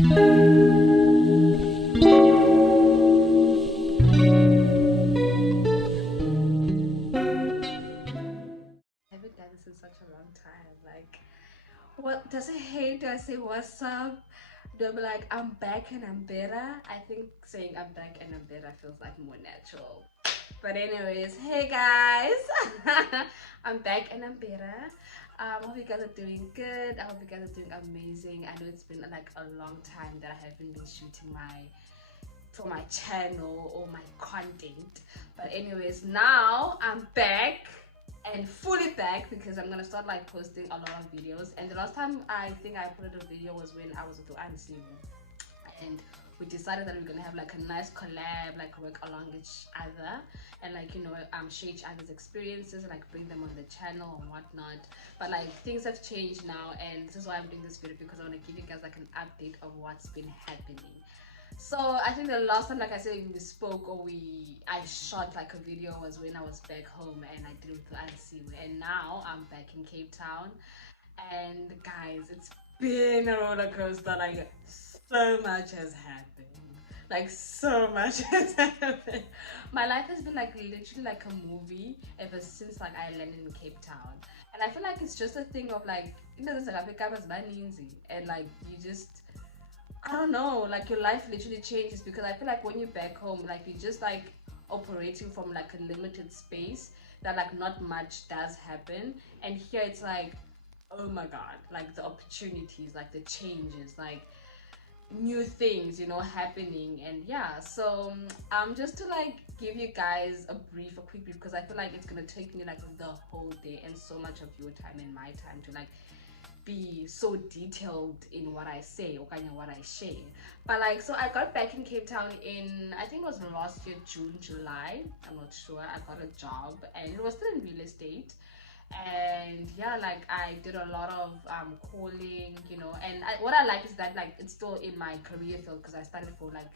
haven't done this in such a long time. Like, what does I hate? Do I say what's up? Do I be like I'm back and I'm better? I think saying I'm back and I'm better feels like more natural. But anyways, hey guys, I'm back and I'm better. I hope you guys are doing good. I hope you guys are doing amazing. I know it's been like a long time that I haven't been shooting for my channel or my content. But anyways, now I'm back and fully back because I'm gonna start like posting a lot of videos. And the last time I think I put a video was when I was with Ansibu, and we decided that we're gonna have like a nice collab, like work along each other, and like share each other's experiences and like bring them on the channel and whatnot. But like things have changed now, and this is why I'm doing this video, because I want to give you guys like an update of what's been happening. So I think the last time, like I said, we spoke or I shot like a video was when I was back home and I did it with Ansiwe, and now I'm back in Cape Town. And guys, it's been a roller coaster. Like so much has happened. Like so much has happened. My life has been like literally like a movie ever since like I landed in Cape Town. And I feel like it's just a thing of like, South Africa was easy, and like you just, I don't know, like your life literally changes, because I feel like when you're back home, like you're just like operating from like a limited space that like not much does happen. And here it's like, oh my god, like the opportunities, like the changes, like new things, happening. And yeah, so just to like give you guys a quick brief, because I feel like it's gonna take me like the whole day and so much of your time and my time to like be so detailed in what I say or kind of what I share. But like, so I got back in Cape Town in, I think it was last year, June, July. I'm not sure. I got a job and it was still in real estate. And yeah, like I did a lot of calling, and what I like is that like it's still in my career field, because I studied for like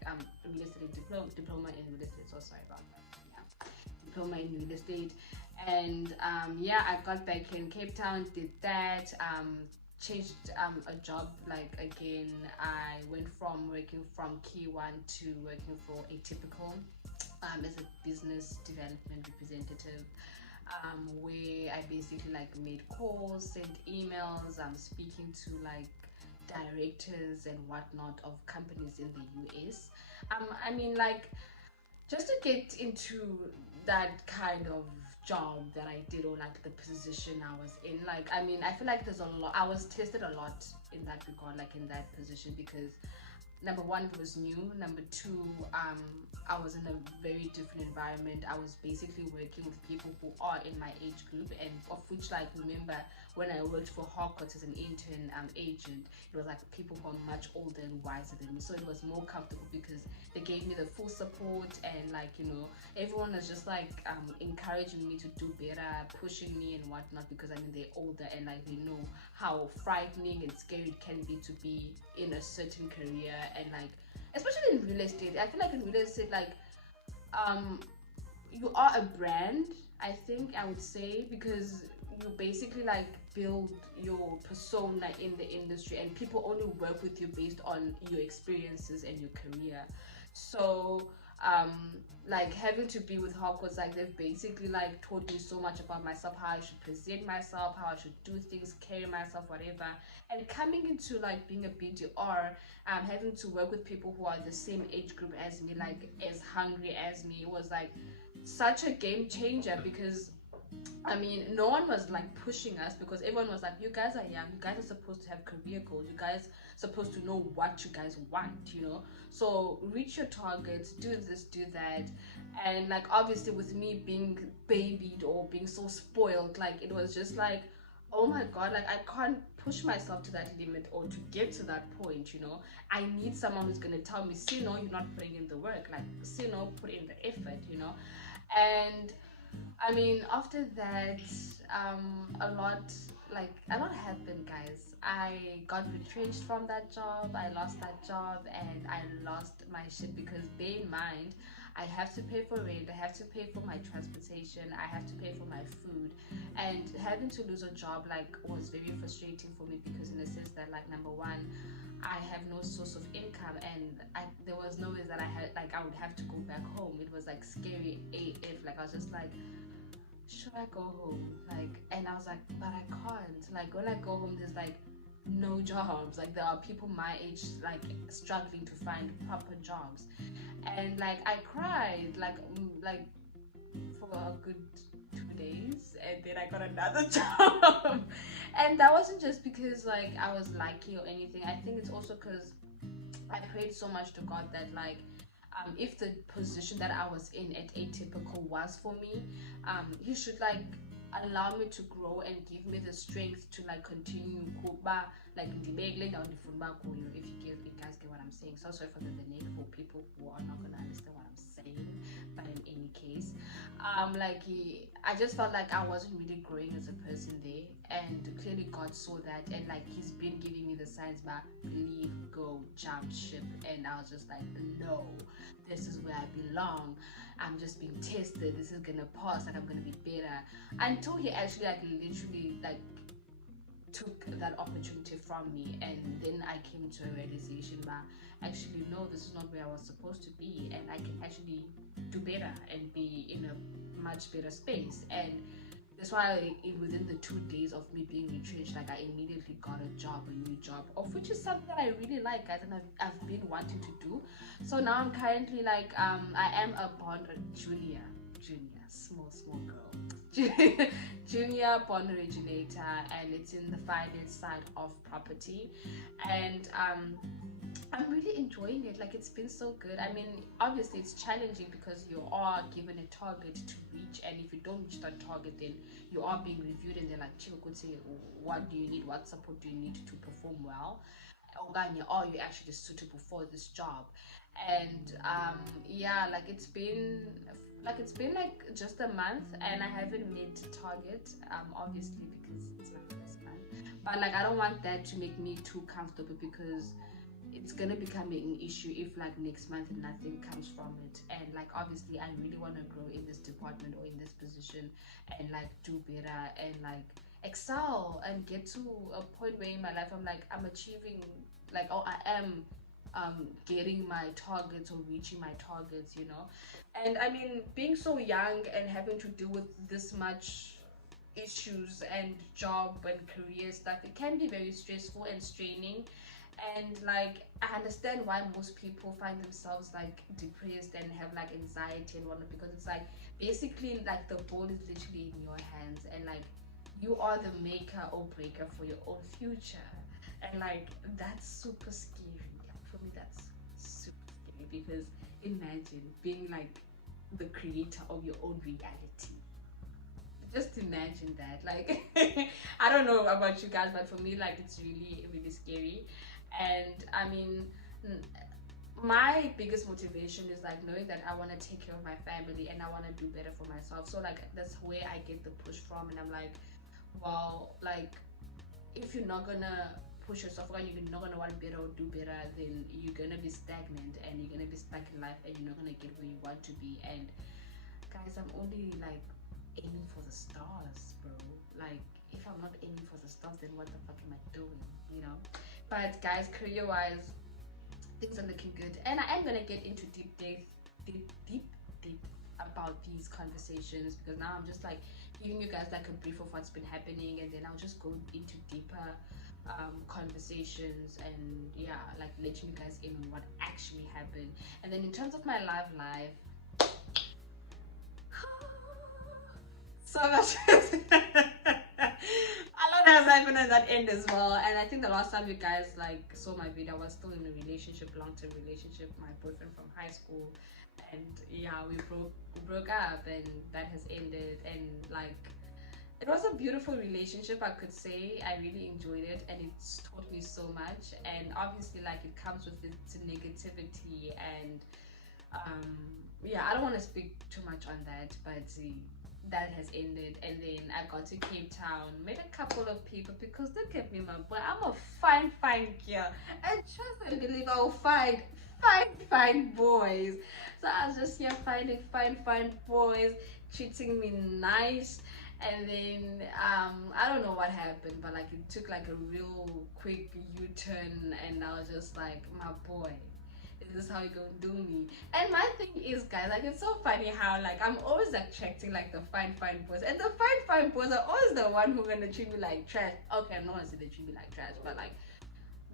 real estate diploma in real estate. So sorry about that. Yeah, diploma in real estate. And yeah, I got back in Cape Town, did that, changed a job. Like again, I went from working from key one to working for a typical as a business development representative, where I basically like made calls, sent emails, speaking to like directors and whatnot of companies in the US. I mean, like, just to get into that kind of job that I did, or like the position I was in, like, I mean, I feel like there's a lot, I was tested a lot in that regard, like in that position, because number one, it was new. Number two, I was in a very different environment. I was basically working with people who are in my age group, and of which, like, remember when I worked for Harcourt as an intern agent, it was like people who are much older and wiser than me. So it was more comfortable because they gave me the full support, and like, everyone was just like encouraging me to do better, pushing me and whatnot, because I mean they're older and like they know how frightening and scary it can be to be in a certain career. And like, especially in real estate, I feel like in real estate, like, um you are a brand, I think I would say, because you basically like build your persona in the industry, and people only work with you based on your experiences and your career. So um like having to be with Hawkins, like they've basically like taught me so much about myself, how I should present myself, how I should do things, carry myself, whatever. And coming into like being a BDR, having to work with people who are the same age group as me, like as hungry as me, was like such a game changer, because I mean, no one was like pushing us, because everyone was like, you guys are young, you guys are supposed to have career goals, you guys supposed to know what you guys want. So reach your targets, do this, do that. And like, obviously with me being babied or being so spoiled, like it was just like, oh my god, like I can't push myself to that limit or to get to that point. I need someone who's gonna tell me, see, no, you're not putting in the work, like, see, no, put in the effort. And I mean, after that, a lot happened, guys. I got retrenched from that job. I lost that job, and I lost my shit, because bear in mind, I have to pay for rent, I have to pay for my transportation, I have to pay for my food, and having to lose a job like was very frustrating for me, because in the sense that, like, number one, I have no source of income, and there was no way that I would have to go back home. It was like scary AF. Like I was just like, should I go home? Like, and I was like, but I can't. Like when I go home, there's like no jobs. Like there are people my age like struggling to find proper jobs, and like I cried like for a good 2 days, and then I got another job. And that wasn't just because like I was lucky or anything. I think it's also because I prayed so much to God that like if the position that I was in at Atypical was for me, he should like allow me to grow and give me the strength to like continue kuba like ndibekele ndawo ndifuna uba kuyo, if you guys get what I'm saying. So sorry for the name for people who are not gonna understand what I'm saying, but in any case, I just felt like I wasn't really growing as a person there, and clearly God saw that, and like he's been giving me the signs back, leave, go, jump ship, and I was just like, no, this is where I belong. I'm just being tested. This is gonna pass. Like I'm gonna be better. Until he actually like literally like took that opportunity from me, and then I came to a realization that actually no, this is not where I was supposed to be, and I can actually do better and be in a much better space. And that's why within the 2 days of me being retrenched, like I immediately got a new job, of which is something that I really like, guys, and I've been wanting to do. So now I'm currently like I am a bond junior, small girl, junior bond originator, and it's in the finance side of property, and I'm really enjoying it. Like it's been so good. I mean, obviously it's challenging because you are given a target to reach, and if you don't reach that target, then you are being reviewed, and they're like, Chico could say, what do you need? What support do you need to perform well? Oganya, are you actually suitable for this job? And yeah, like it's been like just a month, and I haven't met target. Obviously because it's my first month, but like I don't want that to make me too comfortable, because it's gonna become an issue if like next month nothing comes from it. And like obviously I really want to grow in this department or in this position, and like do better and like excel and get to a point where in my life I'm like I'm achieving, like, oh, I am getting my targets or reaching my targets, you know. And I mean, being so young and having to deal with this much issues and job and career stuff, it can be very stressful and straining. And like I understand why most people find themselves like depressed and have like anxiety and whatnot, because it's like basically like the ball is literally in your hands, and like you are the maker or breaker for your own future. And like that's super scary. Like for me that's super scary, because imagine being like the creator of your own reality. Just imagine that. Like I don't know about you guys, but for me like it's really scary. And I mean, my biggest motivation is like knowing that I want to take care of my family and I want to do better for myself. So like that's where I get the push from, and I'm like, well, like if you're not gonna push yourself and you're not gonna want better or do better, then you're gonna be stagnant and you're gonna be stuck in life, and you're not gonna get where you want to be. And guys, I'm only like aiming for the stars, bro. Like if I'm not aiming for the stars, then what the fuck am I doing, you know? But guys, career wise, things are looking good, and I am gonna get into deep about these conversations, because now I'm just like giving you guys like a brief of what's been happening, and then I'll just go into deeper conversations, and yeah, like letting you guys in on what actually happened. And then in terms of my life, so much a lot has happened at that end as well. And I think the last time you guys like saw my video, I was still in a relationship, long-term relationship, my boyfriend from high school, and yeah, we broke up, and that has ended. And like it was a beautiful relationship, I could say. I really enjoyed it, and it's taught me so much. And obviously like it comes with its negativity, and yeah, I don't want to speak too much on that, but that has ended. And then I got to Cape Town, met a couple of people, because look at me, my boy, I'm a fine girl, and trust and believe I'll find fine boys. So I was just here finding fine boys, treating me nice, And then I don't know what happened, but like it took like a real quick U-turn, and I was just like, my boy, is this how you gonna do me? And my thing is, guys, like it's so funny how like I'm always attracting like the fine boys, and the fine boys are always the one who gonna treat me like trash. Okay, I'm not gonna say they treat me like trash, but like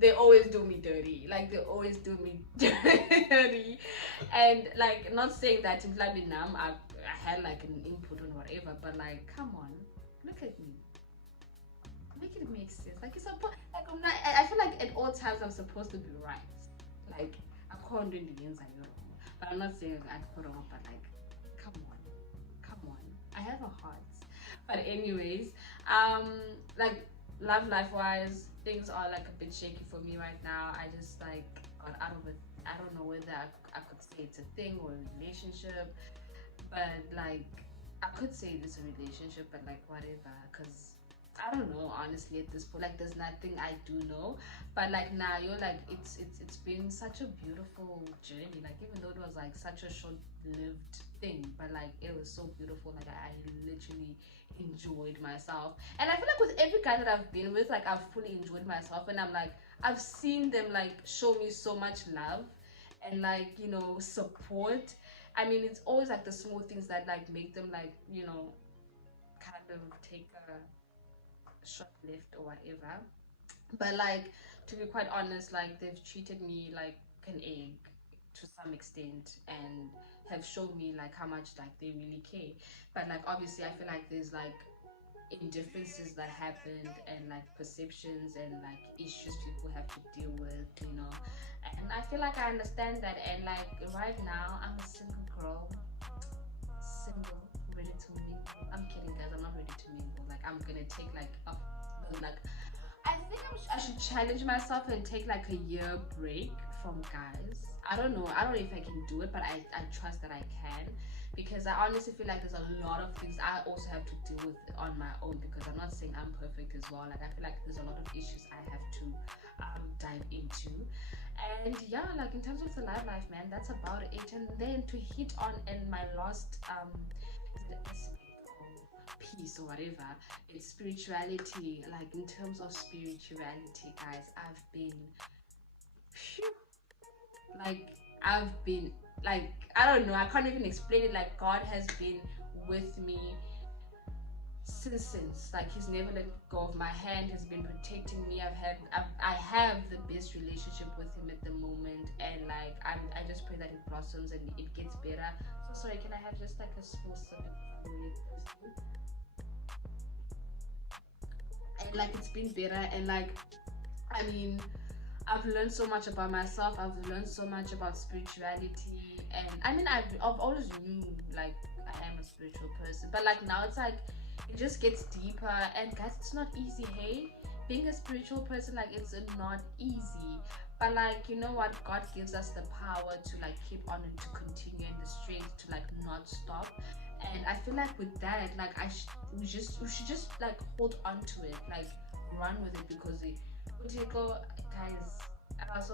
they always do me dirty. Like they always do me dirty. And like not saying that in Flaminam I had like an input on whatever, but like come on, look at me. Make it make sense. Like it's like I'm not, I feel like at all times I'm supposed to be right. Like I can't do the ends I wrong. But I'm not saying I put wrong, but like come on. Come on. I have a heart. But anyways, like love life wise, things are like a bit shaky for me right now. I just like got out of it. I don't know whether I could say it's a thing or a relationship, but like I could say it's a relationship, but like whatever, because I don't know honestly at this point. Like there's nothing I do know, but like now you're like it's been such a beautiful journey. Like even though it was like such a short-lived thing, but like it was so beautiful. Like I literally enjoyed myself, and I feel like with every guy that I've been with, like I've fully enjoyed myself, and I'm like I've seen them like show me so much love and like support. I mean, it's always like the small things that like make them like kind of take a short left or whatever. But like to be quite honest, like they've treated me like an egg to some extent and have shown me like how much like they really care. But like obviously I feel like there's like indifferences that happened and like perceptions and like issues people have to deal with. And I feel like I understand that, and like right now I'm a single girl, single, ready to mingle. I'm kidding, guys. I'm not ready to mingle. Like I'm gonna take like a like I think I should challenge myself and take like a year break from guys. I don't know. I don't know if I can do it, but I trust that I can, because I honestly feel like there's a lot of things I also have to deal with on my own, because I'm not saying I'm perfect as well. Like I feel like there's a lot of issues I have to dive into. And yeah, like in terms of the life, man, that's about it. And then to hit on in my last is it aspect or piece or whatever, it's spirituality. Like in terms of spirituality, guys, phew, like I've been like I don't know, I can't even explain it. Like God has been with me since like he's never let go of my hand. He's been protecting me. I have the best relationship with him at the moment, and like I just pray that it blossoms and it gets better. So sorry, can I have just like a small sip? I'm really thirsty. And like it's been better, and like I mean I've learned so much about myself. I've learned so much about spirituality, and I mean I've always knew like I am a spiritual person, but like now it's like it just gets deeper. And guys, it's not easy. Hey, being a spiritual person, like it's not easy. But like you know what, God gives us the power to like keep on and to continue, and the strength to like not stop. And I feel like with that, like we should just like hold on to it, like run with it, because it would you go, guys, I was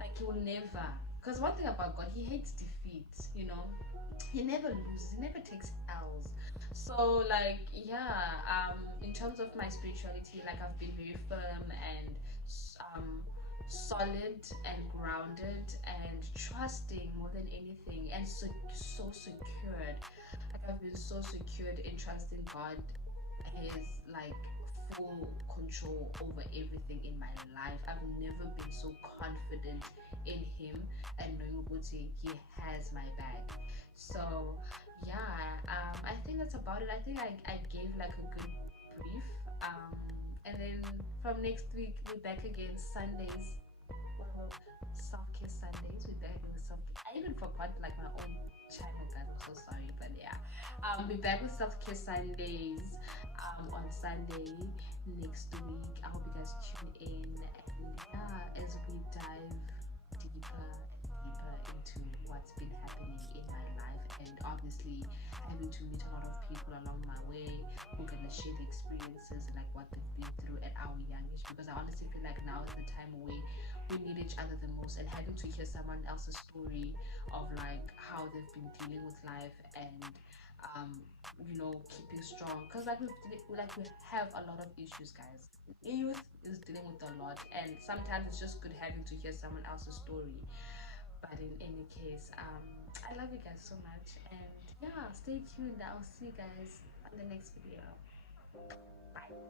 like he will never, because one thing about God, he hates defeat. He never loses, he never takes L's. So like yeah, in terms of my spirituality, like I've been very firm and um solid and grounded and trusting more than anything, and so secured. Like I've been so secured in trusting God his like full control over everything in my life. I've never been so confident in him and knowing Uguti, he has my back. So yeah, I think that's about it. I think I gave like a good brief. And then from next week we're back again Sundays. Well, self-care Sundays. We're back with self-care. I even forgot like my own channel, guys. I'm so sorry, but yeah. We're back with self-care Sundays on Sunday next week. I hope you guys tune in, and yeah, as we dive deeper and deeper into what's been happening in my life, and obviously having to meet a lot of people along my way who are gonna share the experiences and like what they've been through at our young age, because I honestly feel like now is the time where we need each other the most, and having to hear someone else's story of like how they've been dealing with life and um keeping strong, because like we have a lot of issues, guys. Youth is dealing with a lot, and sometimes it's just good having to hear someone else's story. But in any case, I love you guys so much, and yeah, stay tuned. I'll see you guys on the next video. Bye.